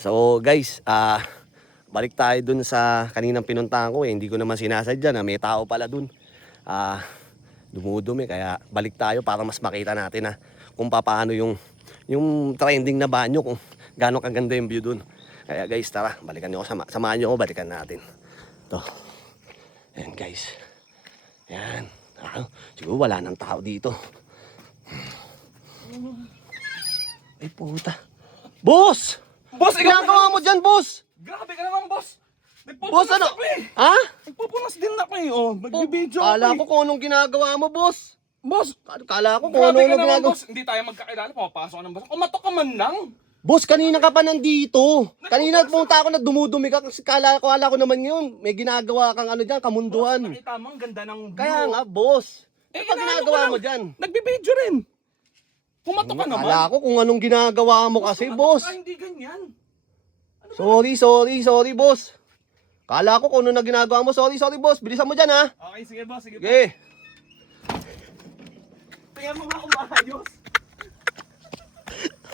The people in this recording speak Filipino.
So guys, balik tayo dun sa kaninang pinuntahan ko eh. Hindi ko naman sinasadya na may tao pala dun. Dumudumi kaya balik tayo para mas makita natin kung paano yung trending na banyo, kung gaano kaganda yung view dun. Kaya guys, tara, balikan niyo ako, samahan niyo ako, balikan natin. To. Ayan guys. Ayan. Siguro wala nang tao dito. Ay puta. Boss! Boss, Ginagawa mo dyan, boss? Grabe ka naman, boss. Boss, ano? Ako eh. Ha? Nagpupunas din ako eh. Oh, nagbibideo ako Kala eh. ko kung anong ginagawa mo, boss. Boss, Kala ko kung grabe anong ka naman, ginagawa. boss. Hindi tayo magkakilala. Pumapasok ka ng boss. Kumatok ka man lang. Boss, kanina ka pa nandito. Kanina pumunta ako na dumudumi ka kasi kala ko naman yun. May ginagawa kang ano dyan, kamunduan. Boss, nakita mo ang ganda ng view. Kaya nga, boss. Eh, Ano pa ginagawa mo dyan? Nagbibideo rin. Kumatok ka naman. Kala ko kung anong ginagawa mo kasi, kumatok boss. ka, hindi ganyan. Sorry, boss. Kala ko kung ano na ginagawa mo. Sorry, boss. Bilisan mo dyan, ha? Okay, sige boss, sige boss. Okay. Tingnan mo nga kung maayos.